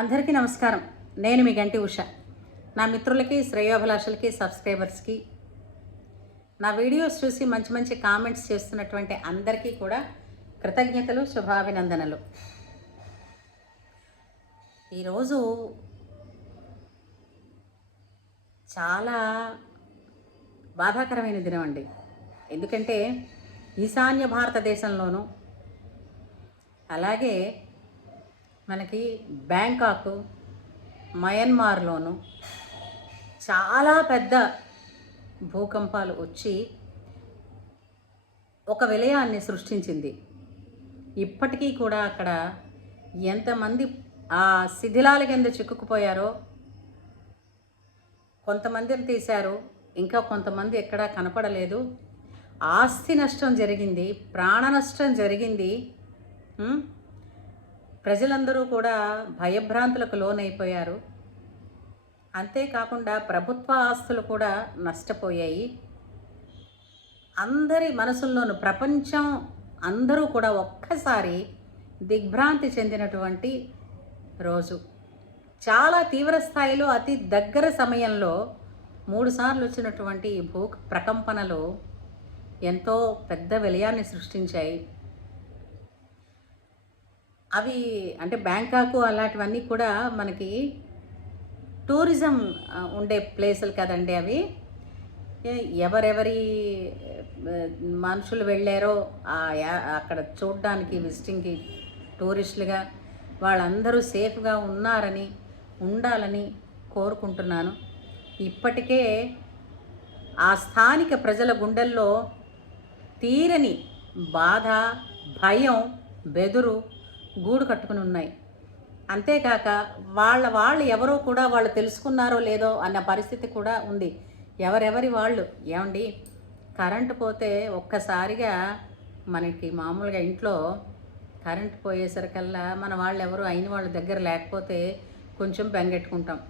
అందరికీ నమస్కారం. నేను మీ గంటి ఉష. నా మిత్రులకి, శ్రేయోభిలాషులకి, సబ్స్క్రైబర్స్కి, నా వీడియోస్ చూసి మంచి మంచి కామెంట్స్ చేస్తున్నటువంటి అందరికీ కూడా కృతజ్ఞతలు, శుభాభినందనలు. ఈరోజు చాలా బాధాకరమైన దినం అండి. ఎందుకంటే ఈశాన్య భారతదేశంలోనూ, అలాగే మనకి బ్యాంకాక్, మయన్మార్లోను చాలా పెద్ద భూకంపాలు వచ్చి ఒక విలయాన్ని సృష్టించింది. ఇప్పటికీ కూడా అక్కడ ఎంతమంది ఆ శిథిలాల కింద చిక్కుకుపోయారో, కొంతమందిని తీశారు, ఇంకా కొంతమంది ఎక్కడా కనపడలేదు. ఆస్తి నష్టం జరిగింది, ప్రాణ నష్టం జరిగింది. ప్రజలందరూ కూడా భయభ్రాంతులకు లోనైపోయారు. అంతేకాకుండా ప్రభుత్వ ఆస్తులు కూడా నష్టపోయాయి. అందరి మనసుల్లోనూ, ప్రపంచం అందరూ కూడా ఒక్కసారి దిగ్భ్రాంతి చెందినటువంటి రోజు. చాలా తీవ్ర స్థాయిలో అతి దగ్గర సమయంలో 3 సార్లు వచ్చినటువంటి ఈ ప్రకంపనలు ఎంతో పెద్ద విలయాన్ని సృష్టించాయి. అవి అంటే బ్యాంకాక్ అలాంటివన్నీ కూడా మనకి టూరిజం ఉండే ప్లేసులు కదండి. అవి ఎవరెవరి మనుషులు వెళ్ళారో అక్కడ చూడడానికి, విజిటింగ్కి, టూరిస్టులుగా వాళ్ళందరూ సేఫ్గా ఉండాలని కోరుకుంటున్నాను. ఇప్పటికే ఆ స్థానిక ప్రజల గుండెల్లో తీరని బాధ, భయం, బెదురు గూడు కట్టుకుని ఉన్నాయి. అంతేకాక వాళ్ళు ఎవరో కూడా వాళ్ళు తెలుసుకున్నారో లేదో అన్న పరిస్థితి కూడా ఉంది. ఎవరెవరి వాళ్ళు ఏమండి, కరెంటు పోతే ఒక్కసారిగా మనకి మామూలుగా ఇంట్లో కరెంటు పోయేసరికల్లా మన వాళ్ళు ఎవరు అయిన వాళ్ళ దగ్గర లేకపోతే కొంచెం బెంగెట్టుకుంటాం.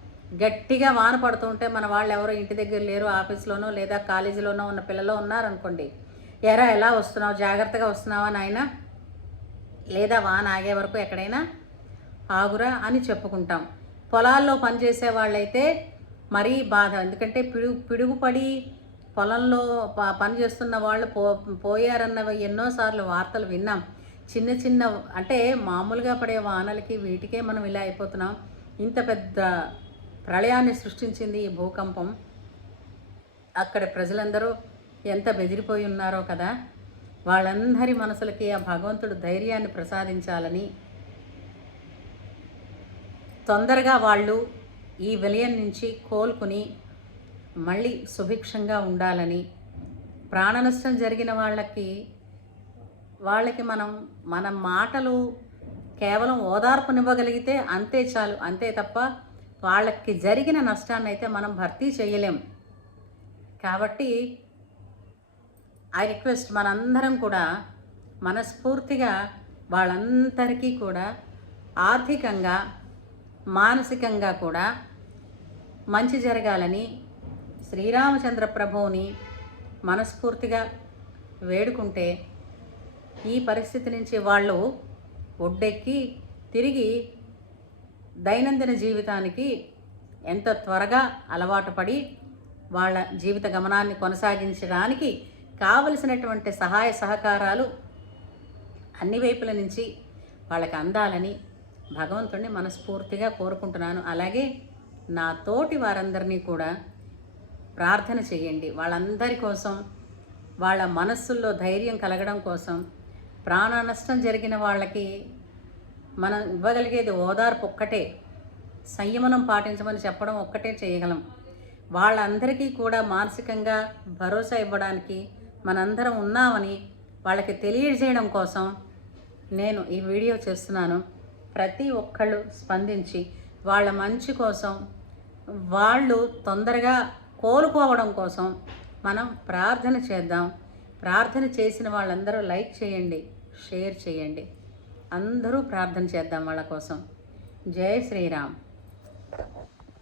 గట్టిగా వాన పడుతుంటే మన వాళ్ళు ఎవరో ఇంటి దగ్గర లేరు, ఆఫీస్లోనో లేదా కాలేజీలోనో ఉన్న పిల్లలు ఉన్నారనుకోండి, ఎలా వస్తున్నావు, జాగ్రత్తగా వస్తున్నావా నాయన, లేదా వాన ఆగే వరకు ఎక్కడైనా ఆగురా అని చెప్పుకుంటాం. పొలాల్లో పనిచేసే వాళ్ళైతే మరీ బాధ. ఎందుకంటే పిడుగుపడి పొలంలో పని చేస్తున్న వాళ్ళు పోయారన్నవి ఎన్నోసార్లు వార్తలు విన్నాం. చిన్న అంటే మామూలుగా పడే వానలకి వీటికే మనం ఇలా అయిపోతున్నాం. ఇంత పెద్ద ప్రళయాన్ని సృష్టించింది ఈ భూకంపం. అక్కడ ప్రజలందరూ ఎంత బెదిరిపోయి ఉన్నారో కదా. వాళ్ళందరి మనసులకి ఆ భగవంతుడు ధైర్యాన్ని ప్రసాదించాలని, తొందరగా వాళ్ళు ఈ విలయం నుంచి కోలుకుని మళ్ళీ సుభిక్షంగా ఉండాలని, ప్రాణ నష్టం జరిగిన వాళ్ళకి మన మాటలు కేవలం ఓదార్పునివ్వగలిగితే అంతే చాలు. అంతే తప్ప వాళ్ళకి జరిగిన నష్టాన్ని అయితే మనం భర్తీ చేయలేం. కాబట్టి ఐ రిక్వెస్ట్ మనందరం కూడా మనస్ఫూర్తిగా వాళ్ళందరికీ కూడా ఆర్థికంగా, మానసికంగా కూడా మంచి జరగాలని శ్రీరామచంద్ర ప్రభువుని మనస్ఫూర్తిగా వేడుకుంటే ఈ పరిస్థితి నుంచి వాళ్ళు ఒడ్డెక్కి తిరిగి దైనందిన జీవితానికి ఎంత త్వరగా అలవాటు పడి వాళ్ళ జీవిత గమనాన్ని కొనసాగించడానికి కావలసినటువంటి సహాయ సహకారాలు అన్ని వైపుల నుంచి వాళ్ళకి అందాలని భగవంతుడిని మనస్ఫూర్తిగా కోరుకుంటున్నాను. అలాగే నా తోటి వారందరినీ కూడా ప్రార్థన చేయండి. వాళ్ళందరి కోసం, వాళ్ళ మనస్సుల్లో ధైర్యం కలగడం కోసం, ప్రాణ నష్టం జరిగిన వాళ్ళకి మనం ఇవ్వగలిగేది ఓదార్పు ఒక్కటే, సంయమనం పాటించమని చెప్పడం ఒక్కటే చేయగలం. వాళ్ళందరికీ కూడా మానసికంగా భరోసా ఇవ్వడానికి మనందరం ఉన్నామని వాళ్ళకి తెలియజేయడం కోసం నేను ఈ వీడియో చేస్తున్నాను. ప్రతి ఒక్కళ్ళు స్పందించి వాళ్ళ మంచి కోసం, వాళ్ళు తొందరగా కోలుకోవడం కోసం మనం ప్రార్థన చేద్దాం. ప్రార్థన చేసిన వాళ్ళందరూ లైక్ చేయండి, షేర్ చేయండి. అందరూ ప్రార్థన చేద్దాం వాళ్ళ కోసం. జై శ్రీరామ్.